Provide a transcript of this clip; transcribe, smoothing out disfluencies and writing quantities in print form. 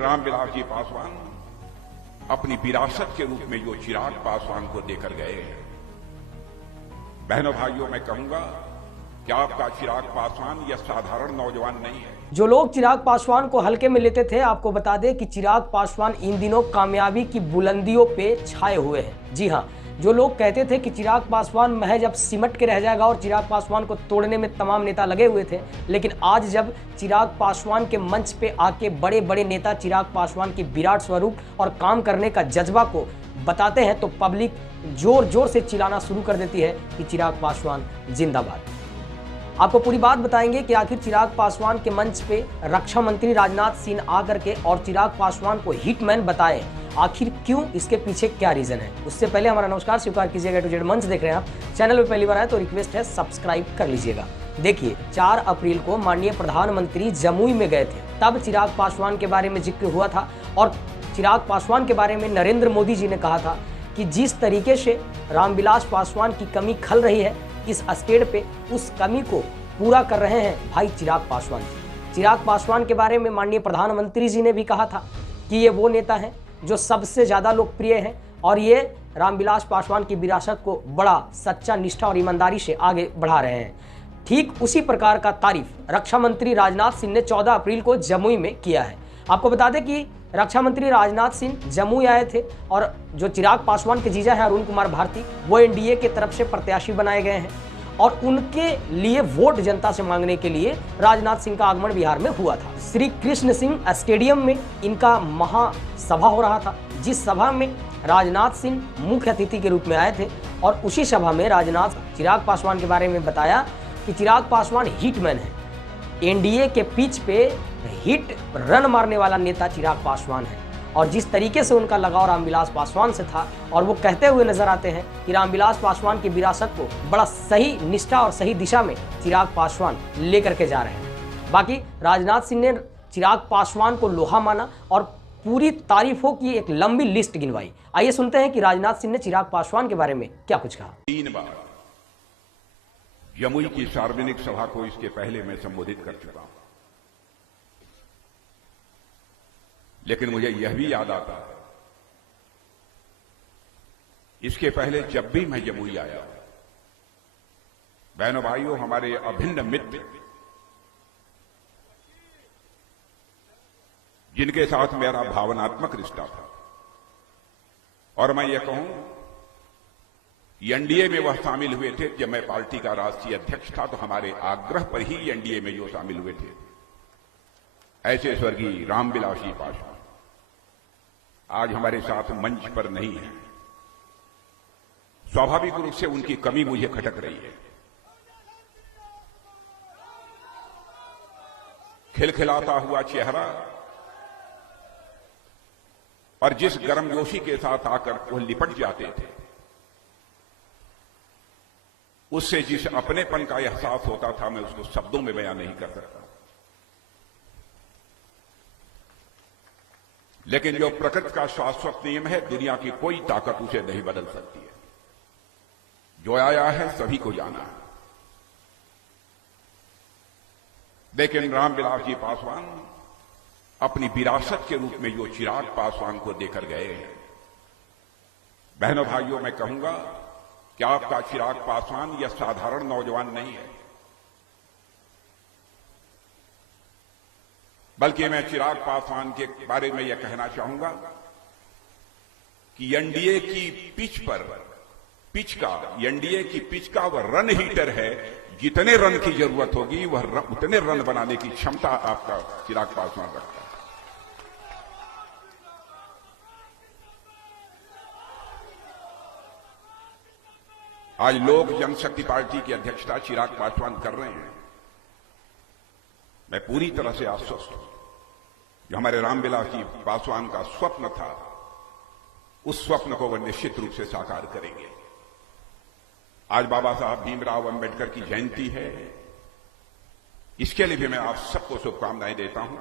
लेकिन रामविलास जी पासवान अपनी विरासत के रूप में जो चिराग पासवान को देकर गए हैं, बहनों भाइयों, मैं कहूंगा कि आपका चिराग पासवान यह साधारण नौजवान नहीं है। जो लोग चिराग पासवान को हल्के में लेते थे, आपको बता दें कि चिराग पासवान इन दिनों कामयाबी की बुलंदियों पे छाए हुए हैं। जी हाँ, जो लोग कहते थे कि चिराग पासवान महज अब सिमट के रह जाएगा और चिराग पासवान को तोड़ने में तमाम नेता लगे हुए थे, लेकिन आज जब चिराग पासवान के मंच पे आके बड़े बड़े नेता चिराग पासवान की विराट स्वरूप और काम करने का जज्बा को बताते हैं तो पब्लिक जोर जोर से चिल्लाना शुरू कर देती है कि चिराग पासवान जिंदाबाद। आपको पूरी बात बताएंगे कि आखिर चिराग पासवान के मंच पे रक्षा मंत्री राजनाथ सिंह आकर के और चिराग पासवान को हिटमैन बताए, आखिर क्यों, इसके पीछे क्या रीजन है। उससे पहले हमारा नमस्कार स्वीकार कीजिएगा। टू जेड मंच देख रहे हैं आप, चैनल में पहली बार आए तो रिक्वेस्ट है सब्सक्राइब कर लीजिएगा। देखिए, 4 अप्रैल को माननीय प्रधानमंत्री जमुई में गए थे, तब चिराग पासवान के बारे में जिक्र हुआ था और चिराग पासवान के बारे में नरेंद्र मोदी जी ने कहा था कि जिस तरीके से रामविलास पासवान की कमी खल रही है इस स्टेट पे, उस कमी को पूरा कर रहे हैं भाई चिराग पासवान जी। चिराग पासवान के बारे में माननीय प्रधानमंत्री जी ने भी कहा था कि ये वो नेता हैं जो सबसे ज़्यादा लोकप्रिय हैं और ये रामविलास पासवान की विरासत को बड़ा सच्चा, निष्ठा और ईमानदारी से आगे बढ़ा रहे हैं। ठीक उसी प्रकार का तारीफ रक्षा मंत्री राजनाथ सिंह ने 14 अप्रैल को जमुई में किया है। आपको बता दें कि रक्षा मंत्री राजनाथ सिंह जमुई आए थे और जो चिराग पासवान के जीजा हैं अरुण कुमार भारती, वो एनडीए की तरफ से प्रत्याशी बनाए गए हैं और उनके लिए वोट जनता से मांगने के लिए राजनाथ सिंह का आगमन बिहार में हुआ था। श्री कृष्ण सिंह स्टेडियम में इनका महासभा हो रहा था, जिस सभा में राजनाथ सिंह मुख्य अतिथि के रूप में आए थे और उसी सभा में राजनाथ चिराग पासवान के बारे में बताया कि चिराग पासवान हिटमैन है, एनडीए के पिच पे हिट रन मारने वाला नेता चिराग पासवान है। और जिस तरीके से उनका लगाव रामविलास पासवान से था और वो कहते हुए नजर आते हैं कि रामविलास पासवान की विरासत को बड़ा सही निष्ठा और सही दिशा में चिराग पासवान लेकर के जा रहे हैं। बाकी राजनाथ सिंह ने चिराग पासवान को लोहा माना और पूरी तारीफों की एक लंबी लिस्ट गिनवाई। आइए सुनते हैं कि राजनाथ सिंह ने चिराग पासवान के बारे में क्या कुछ कहा। 3 बार जमुई की सार्वजनिक सभा को इसके पहले मैं संबोधित कर चुका हूं, लेकिन मुझे यह भी याद आता है, इसके पहले जब भी मैं जमुई आया, बहनों भाइयों, हमारे अभिन्न मित्र जिनके साथ मेरा भावनात्मक रिश्ता था, और मैं ये कहूं एनडीए में वह शामिल हुए थे जब मैं पार्टी का राष्ट्रीय अध्यक्ष था, तो हमारे आग्रह पर ही एनडीए में जो शामिल हुए थे, ऐसे स्वर्गीय रामविलास जी पासवान आज हमारे साथ मंच पर नहीं है। स्वाभाविक रूप से उनकी कमी मुझे खटक रही है। खिलखिलाता हुआ चेहरा और जिस गर्मजोशी के साथ आकर वो लिपट जाते थे, उससे जिस अपनेपन का एहसास होता था, मैं उसको शब्दों में बयान नहीं कर सकता। लेकिन जो प्रकृति का शाश्वत नियम है, दुनिया की कोई ताकत उसे नहीं बदल सकती है। जो आया है सभी को जाना है। लेकिन रामविलास जी पासवान अपनी विरासत के रूप में जो चिराग पासवान को देकर गए हैं, बहनों भाइयों, मैं कहूंगा कि आपका चिराग पासवान यह साधारण नौजवान नहीं है, बल्कि मैं चिराग पासवान के बारे में यह कहना चाहूंगा कि एनडीए की पिच का वह रन हीटर है। जितने रन की जरूरत होगी वह उतने रन बनाने की क्षमता आपका चिराग पासवान रखता है। आज लोक जनशक्ति पार्टी की अध्यक्षता चिराग पासवान कर रहे हैं। मैं पूरी तरह से आश्वस्त हूं, जो हमारे रामविलास जी पासवान का स्वप्न था, उस स्वप्न को वह निश्चित रूप से साकार करेंगे। आज बाबा साहब भीमराव अंबेडकर की जयंती है, इसके लिए भी मैं आप सबको शुभकामनाएं देता हूं।